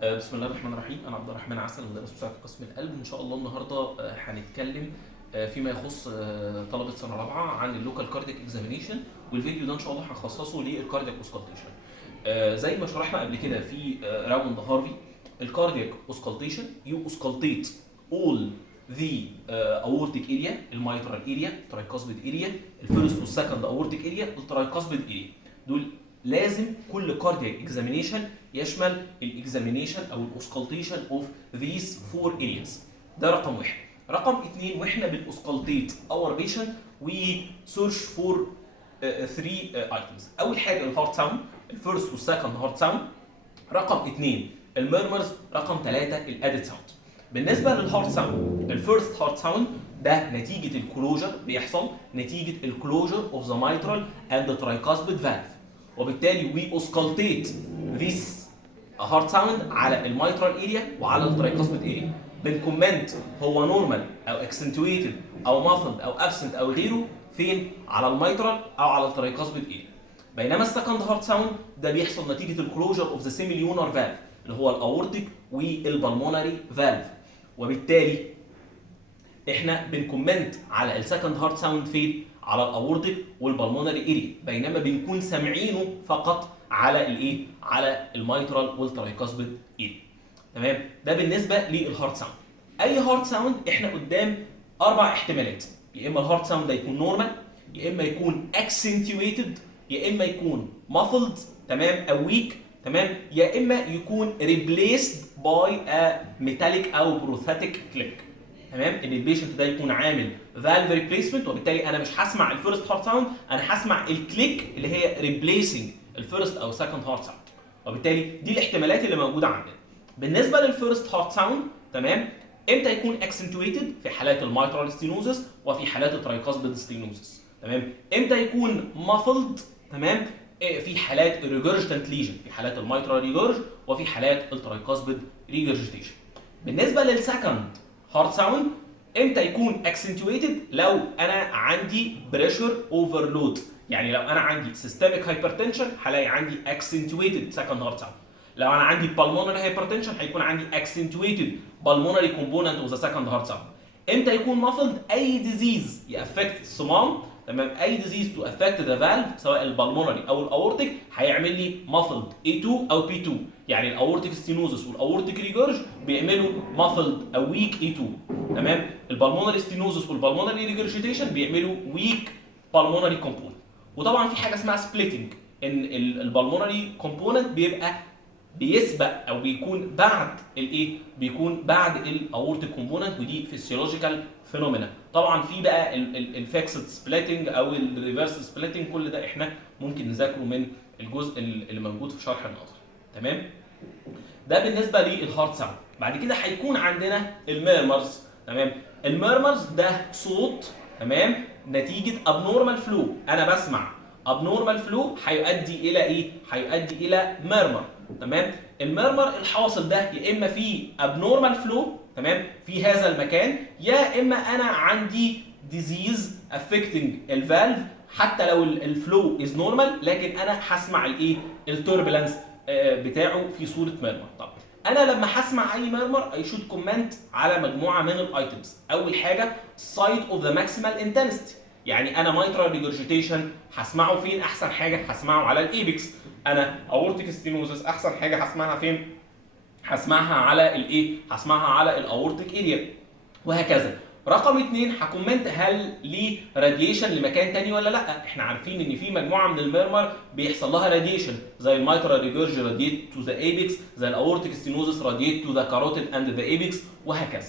بسم الله الرحمن الرحيم. انا عبد الرحمن عسل، مدرس مساعد في قسم القلب. ان شاء الله النهارده هنتكلم فيما يخص طلبه سنه رابعه عن اللوكال كاردياك اكزامينيشن، والفيديو ده ان شاء الله هنخصصه للكاردياك اوسكالتيشن. زي ما شرحنا قبل كده في راوند هارفي، الكاردياك اوسكالتيشن يو اوسكالتيت اول ذا اورتيك اريا، الميترال اريا، ترايكاسبيد اريا، الفيرست والسكند اورتيك اريا، الترايكاسبيد اريا. دول لازم كل كاردياك اكزامينيشن يشمل الاكزامينيشن او الاوسكالتيشن اوف ذيس فور ارياز. ده رقم واحد. رقم اثنين، واحنا بنوسكالتيت اور بيشنت وي سيرش فور 3 ايتمز. اول حاجه الهارت ساوند، الفيرست والسكند هارت ساوند. رقم اثنين الميرمرز. رقم ثلاثه الادد ساوند. بالنسبه للهارت ساوند، الفيرست هارت ساوند ده نتيجه الكلوجر، بيحصل نتيجه الكلوجر اوف ذا mitral اند ترايكاسبيد فالف، وبالتالي وي اوسكالتيت ذيس هارت ساوند على الميترال اريا وعلى الترايكاسبيد اريا. بنكومنت هو نورمال او اكسنتويتد او مافلد او ابسنت او غيره فين؟ على الميترال او على الترايكاسبيد اريا. بينما السكند هارت ساوند ده بيحصل نتيجه الكلوجر اوف ذا سيميليونر فالف اللي هو الاورتيك والبلمونري فالف، وبالتالي احنا بنكومنت على السكند هارت ساوند فين؟ على الاورتيك والبلمونري اريا، بينما بنكون سامعينه فقط على الايه؟ على الميترال والترايكاسبيد اريا. تمام؟ ده بالنسبه للهارت ساوند. اي هارت ساوند احنا قدام اربع احتمالات، يا اما الهارت ساوند ده يكون نورمال، يا اما يكون اكسنتويتد، يا اما يكون مافلد تمام او ويك تمام، يا اما يكون ريبليسد باي ا ميتاليك او بروثاتيك كليك. تمام؟ ان البيشنت ده يكون عامل فالف ريبليسمنت، وبالتالي انا مش هسمع الفيرست هارت ساوند، انا هسمع الكليك اللي هي ريبليسنج الفيرست او سكند هارت ساوند. وبالتالي دي الاحتمالات اللي موجوده عندنا. بالنسبه للفيرست هارت ساوند تمام، امتى يكون اكسنتويتد؟ في حالات الميترال ستينوزس وفي حالات الترايكاسبيد ستينوزس. تمام؟ امتى يكون مافلد؟ تمام؟ في حالات ريجرجتنت ليجن، في حالات الميترال ريجرج وفي حالات الترايكاسبيد ريجرجيتيشن. بالنسبه للسكند هارت ساوند امتى يكون اكسنتويتد؟ لو انا عندي بريشر اوفرلود، يعني لو انا عندي سيستميك هايبرتنشن هلاقي عندي اكسنتويتد سكند هارت ساوند. لو انا عندي بالمونري هايبرتنشن هيكون عندي اكسنتويتد بالمونري كومبوننت اوف ذا سكند هارت ساوند. امتى يكون مافلد؟ اي ديزيز يافكت الصمام، تمام؟ اي ديزيز تو افكت ذا فالف سواء البالمونري او الاورتيك هيعمل لي مافلد A2 او P2، يعني الاورتيك ستينوزس والاورتيك ريجرج بيعملوا مافلد او ويك A2. تمام؟ البالمونري ستينوزس والبالمونري ريجرجيتيشن بيعملوا ويك بالمونري كومبوننت. وطبعا في حاجه اسمها سبليتنج، ان البالمونري كومبوننت بيبقى بيسبق او بيكون بعد الايه؟ بيكون بعد الاورتيك كومبوننت، ودي فيسيولوجيكال فينومينا. طبعا في بقى الفيكسد سبليتنج او الريفرس سبليتنج، كل ده احنا ممكن نذاكره من الجزء اللي موجود في شرح النظري. تمام؟ ده بالنسبه للهارت ساوند. بعد كده هيكون عندنا الميرمرز. تمام؟ الميرمرز ده صوت تمام نتيجه ابنورمال فلو، انا بسمع ابنورمال فلو هيؤدي الى ايه؟ هيؤدي الى ميرمر. تمام؟ الميرمر الحاصل ده يا اما في ابنورمال فلو تمام في هذا المكان، يا اما انا عندي ديزيز افكتنج الفالف، حتى لو الفلو از نورمال لكن انا هسمع الايه؟ التوربulence بتاعه في صوره ميرمر. طب انا لما هسمع اي ميرمر اي شود كومنت على مجموعه من الايتمز. اول حاجه سايت اوف ذا ماكسيمال انتنسيتي، يعني انا مايترال ريجرجيتيشن هسمعه فين؟ احسن حاجه هسمعه على الايبكس. انا اورتيك ستينوزس احسن حاجه هسمعها فين؟ هسمعها على الايه؟ هسمعها على الاورتيك اريا، وهكذا. رقم اثنين هكومنت هل ليه راديشن لمكان تاني ولا لا؟ احنا عارفين ان في مجموعه من الميرمر بيحصل لها راديشن، زي الميترال ريجرج راديت تو ذا ايبكس، زي الاورتيك ستينوزس راديت تو ذا كاروتيد اند ذا ايبكس، وهكذا.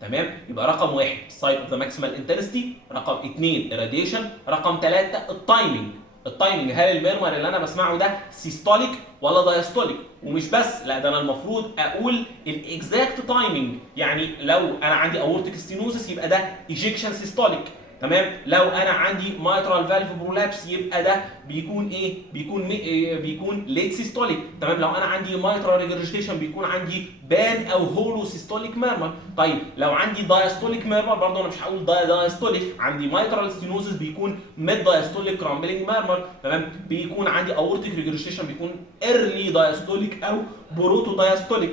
تمام؟ يبقى رقم واحد سايت اوف ذا ماكسيمال انتنسيتي، رقم اثنين الراديشن، رقم ثلاثه التايمنج. التايمنج، هل الميرمر اللي انا بسمعه ده سيستوليك ولا دايستوليك؟ ومش بس، لا ده انا المفروض اقول الاكزاكت تايمنج، يعني لو انا عندي اورتيك ستينوزس يبقى ده ايجكشن سيستوليك، تمام. لو انا عندي مايترال فالف برولابس يبقى ده بيكون ايه؟ بيكون ليت سيستوليك. تمام. لو انا عندي مايترال ريجرجيتيشن بيكون عندي بان او هولو سيستوليك ميرمر. طيب لو عندي دايستوليك ميرمر برضه انا مش هقول دايستوليك، عندي مايترال ستينوزس بيكون ميد دايستوليك كرامبلينج ميرمر. تمام. بيكون عندي اورتيك ريجرجيتيشن بيكون ايرلي دايستوليك او بروتو دايستوليك.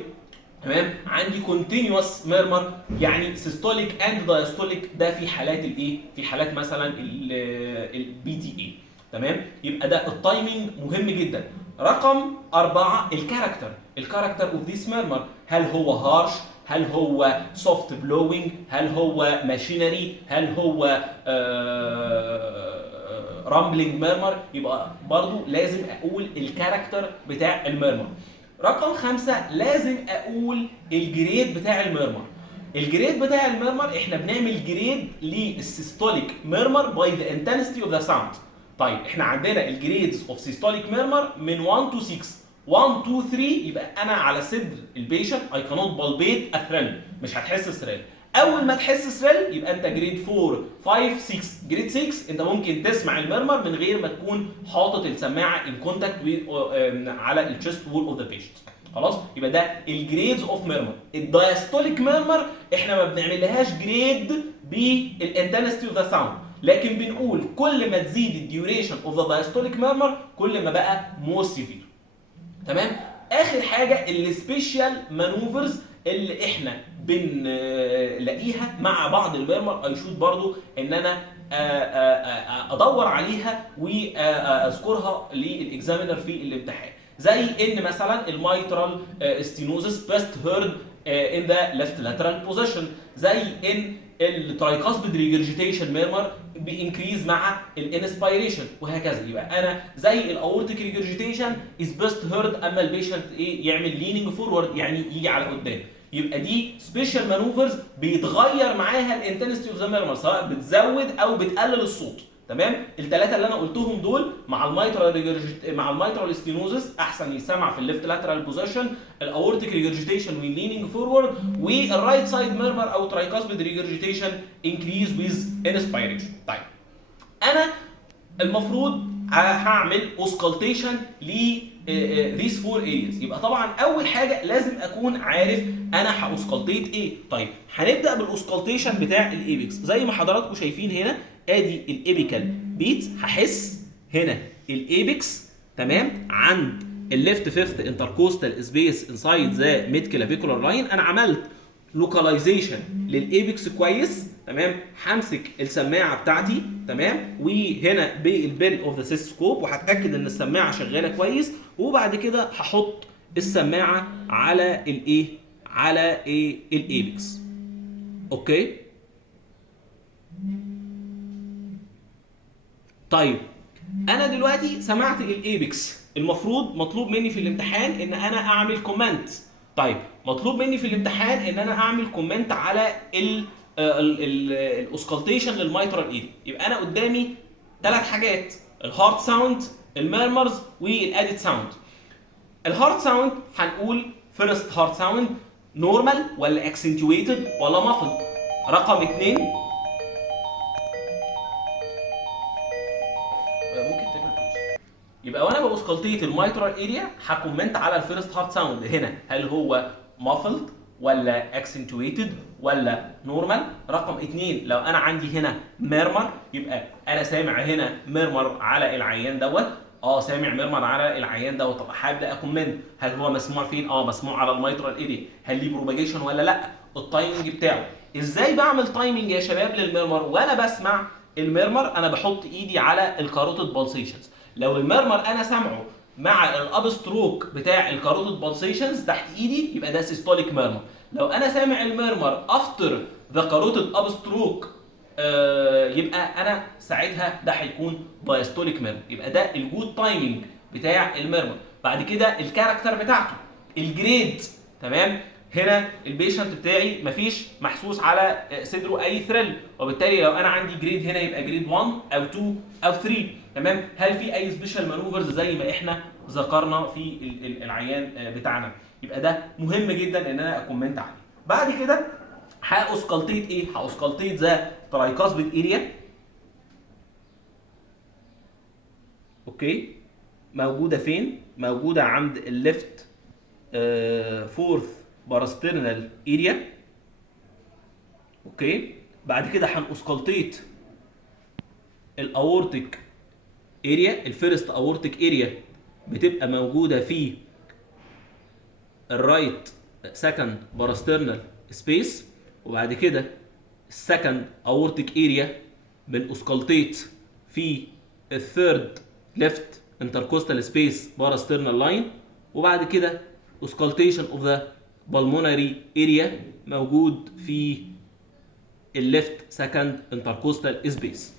تمام. عندي كونتينوس ميرمر يعني سيستوليك اند دايستوليك، ده في حالات الايه؟ في حالات مثلا البي تي اي. تمام. يبقى ده التايمنج مهم جدا. رقم 4 الكاركتر اوف ذيس ميرمر، هل هو هارش؟ هل هو سوفت بلوينج؟ هل هو ماشينري؟ هل هو رامبلينج ميرمر؟ يبقى برضو لازم اقول الكاركتر بتاع الميرمر. رقم 5 لازم اقول الجريد بتاع الميرمر. الجريد بتاع الميرمر احنا بنعمل جريد للسيستوليك ميرمر باي ذا انتنسيتي اوف ذا ساوند. طيب احنا عندنا الجريدز اوف سيستوليك ميرمر من 1 to 6. 1 2 3 يبقى انا على صدر البيشنت اي كانوت بالبيت اثريل، مش هتحس ثريل. اول ما تحس ثريل يبقى انت جريد 4 5 6. جريد 6 انت ممكن تسمع الميرمر من غير ما تكون حاطط السماعه ان كونتاكت على الشيست وول اوف ذا بيشنت. خلاص. يبقى ده الجريدز اوف ميرمر. الدايستوليك ميرمر احنا ما بنعملهاش جريد بالانتنسيتي اوف ذا ساوند، لكن بنقول كل ما تزيد الديوريشن اوف ذا دايستوليك ميرمر كل ما بقى مور سيفير. تمام. اخر حاجه السبيشال مانوفرز اللي احنا بنلاقيها مع بعض الميرمر اي شوت برضو ان انا ادور عليها واذكرها للاكزامينر في الامتحان، زي ان مثلا الميترال ستينوزس بيست هيرد ان ذا ليفت لاترال بوزيشن، زي ان الترايكاسبيد ريجرجيتيشن ميرمر بانكريز مع الانسبيريشن، وهكذا. يبقى انا زي الاورتيك ريجرجيتيشن از بيست هيرد اما البيشنت ايه يعمل ليننج فورورد يعني يجي على قدام. يبقى دي سبيشال مانوفرز بيتغير معاها الانتنسيتي اوف ذا ميرمر، سواء بتزود او بتقلل الصوت. تمام. الثلاثه اللي انا قلتهم دول مع الميترال ستينوزس احسن يسمع في الليفت لاترال بوزيشن، الاورتيك ريجرجيتيشن والليننج فورورد، والرايت سايد ميرمر او ترايكاسبيد ريجرجيتيشن انكريز ويز انسبيريشن. طيب انا المفروض هعمل اوسكالتيشن ل these 4 areas. يبقى طبعا اول حاجه لازم اكون عارف انا هاوسكالتيت ايه. طيب هنبدا بالاوسكالتيشن بتاع الايبكس. زي ما حضراتكم شايفين هنا ادي الابيكال بيت، هحس هنا الايبكس تمام عند الليفت فيفث انتركوستال سبيس انسايد ذا ميد كلافيكولار لاين. انا عملت لوكاليزيشن للايبكس كويس. تمام. همسك السماعه بتاعتي تمام وهنا بالبين اوف ذا سيستوسكوب وهتاكد ان السماعه شغاله كويس، وبعد كده هحط السماعه على الايه؟ على ايه؟ الايبكس. اوكي. طيب انا دلوقتي سمعت الايبكس، المفروض مطلوب مني في الامتحان ان انا اعمل كومنت. طيب مطلوب مني في الامتحان ان انا اعمل كومنت على الاوسكالتيشن للميترال ايدي. يبقى انا قدامي 3 حاجات: الهارت ساوند، الميرمرز، والاديت ساوند. الهارت ساوند هنقول فيرست هارت ساوند نورمال ولا اكسنتويتد ولا مافل. رقم 2 يبقى وانا بوسكالتيت الميترال اريا هكومنت على الفيرست هارت ساوند هنا، هل هو مافلد ولا اكسنتويتد ولا نورمال. رقم 2 لو انا عندي هنا ميرمر يبقى انا سامع هنا ميرمر على العيان دوت، سامع ميرمر على العيان دوت. طب هبدا اكومنت هل هو مسموع فين؟ مسموع على الميترال اريا. هل ليه بروباجيشن ولا لا؟ التايمنج بتاعه. ازاي بعمل تايمنج يا شباب للميرمر وانا بسمع الميرمر؟ انا بحط ايدي على الكاروتيد بالسيشنز. لو الميرمر انا سامعه مع الابستروك بتاع الكاروتيد بالسيشنز تحت ايدي يبقى ده سيستوليك ميرمر. لو انا سامع الميرمر افتر ذا كاروتيد ابستروك يبقى انا ساعتها ده هيكون دايستوليك ميرمر. يبقى ده الجود تايمنج بتاع الميرمر. بعد كده الكاركتر بتاعته، الجريد. تمام. هنا البيشنت بتاعي مفيش محسوس على صدره اي ثريل، وبالتالي لو انا عندي جريد هنا يبقى جريد 1 او 2 او 3. تمام. هل في اي سبيشال مانوفرز زي ما احنا ذكرنا في العيان بتاعنا؟ يبقى ده مهم جدا ان انا اكومنت عليه. بعد كده هاوسكالتيت ايه؟ هاوسكالتيت ذا ترايكاسبيد اريا. اوكي، موجوده فين؟ موجوده عند الليفت فورث باراسترنال اريا. اوكي، بعد كده هنأسكلتيت الاورتيك اريا. الفيرست اورتيك اريا بتبقى موجوده في الرايت سكند باراسترنال سبيس، وبعد كده السكند اورتيك اريا بنأسكلتيت في الثيرد ليفت انتركوستال سبيس باراسترنال لاين، وبعد كده اسكالتيشن اوف ذا بالمونري اريا موجود في الليفت سكند انتركوستال سبيس.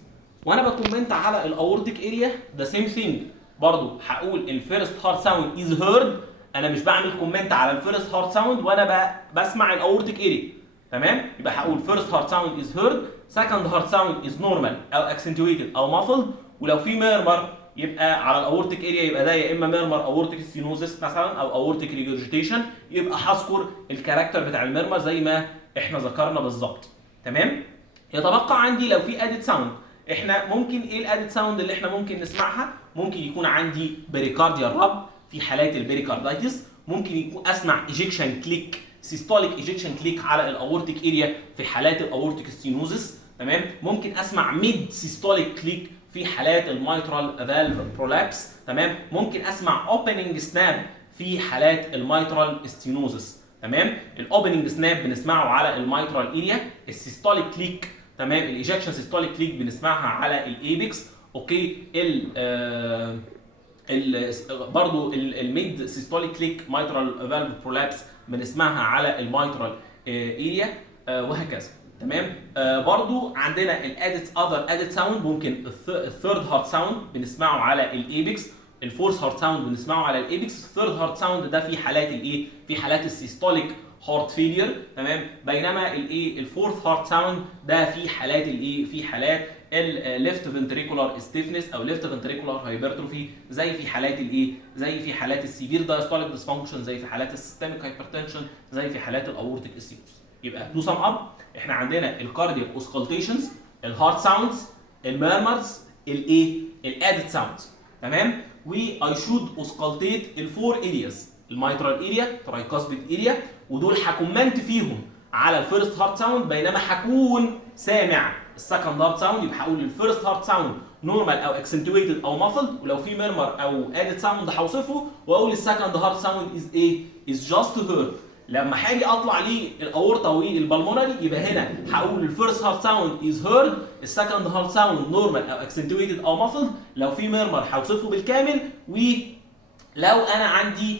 وانا بكومنت على الاورتيك اريا ذا سيم ثينج، برضو هقول الفيرست هارت ساوند از هيرد. انا مش بعمل كومنت على الفيرست هارت ساوند وانا بسمع الاورتيك اريا، تمام؟ يبقى هقول فيرست هارت ساوند از هيرد، سكند هارت ساوند از نورمال او اكسنتويتد او مافلد، ولو في ميرمر يبقى على الاورتيك اريا يبقى ده يا اما ميرمر اورتيك ستينوزس مثلا او اورتيك ريجورجيتيشن، يبقى هذكر الكاركتر بتاع الميرمر زي ما احنا ذكرنا بالظبط، تمام؟ يتبقى عندي لو في ادد ساوند، احنا ممكن ايه الادد ساوند اللي احنا ممكن نسمعها؟ ممكن يكون عندي بريكارديال راب في حالات البريكاردايتس، ممكن يكون اسمع ايجكشن كليك، سيستوليك ايجكشن كليك على الاورتيك اريا في حالات الاورتيك ستينوزس، تمام؟ ممكن اسمع ميد سيستوليك كليك في حالات الميترال فالف برولابس، تمام؟ ممكن اسمع اوبننج سناب في حالات الميترال ستينوزس، تمام؟ الاوبننج سناب بنسمعه على الميترال اريا، السيستوليك كليك، تمام؟ الايجكشن سيستوليك كليك بنسمعها على الايبكس، اوكي؟ برضو الميد سيستوليك كليك ميترال فالف برولابس بنسمعها على الميترال اريا، وهكذا، تمام؟ برضو عندنا الادد اذر ادد ساوند، ممكن الثيرد هارت ساوند بنسمعه على الايبكس، الفورث هارت ساوند بنسمعه على الايبكس، الثيرد هارت ساوند ده في حالات الايه؟ في حالات السيستوليك هارت فيلير، تمام؟ بينما الايه؟ الفورث هارت ساوند ده في حالات الايه؟ في حالات الليفت فنتريكولار ستيفنس او ليفت فنتريكولار هايبرتروفي، زي في حالات الايه؟ زي في حالات السيفير دايستوليك ديسفانكشن، زي في حالات السيستميك هايبرتنشن، زي في حالات الاورتيك ستينوس. يبقى تو سم اب، احنا عندنا الكاردياك اوسكالتيشنز، الهارت ساوندز، الميرمرز، الايه؟ الادد ساوندز، تمام؟ واي شود اوسكالتيت الفور ارياز، الميترال اريا، ترايكاسبيد اريا، ودول هكومنت فيهم على الفيرست هارت ساوند، بينما هكون سامع السكند هارت ساوند، يبقى هقول الفيرست هارت ساوند نورمال او اكسنتويتد او مافلد، ولو في ميرمر او ادد ساوند هوصفه، واقول السكند هارت ساوند از ايه؟ از جاست هيرد. لما هاجي اطلع ليه الاورطه والبلمونري، يبقى هنا هقول الفيرست هارت ساوند از هيرد، السكند هارت ساوند نورمال او اكسنتويتد او مافلد، لو في ميرمر هوصفه بالكامل، ولو انا عندي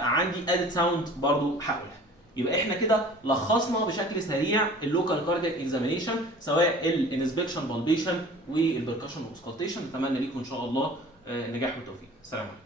عندي ادد ساوند برضو هقولها. يبقى احنا كده لخصنا بشكل سريع اللوكال كاردياك اكزامينيشن، سواء الانسبكشن بالبيشن والبركشن واوسكالتيشن. اتمنى ليكم ان شاء الله نجاح والتوفيق. السلام عليكم.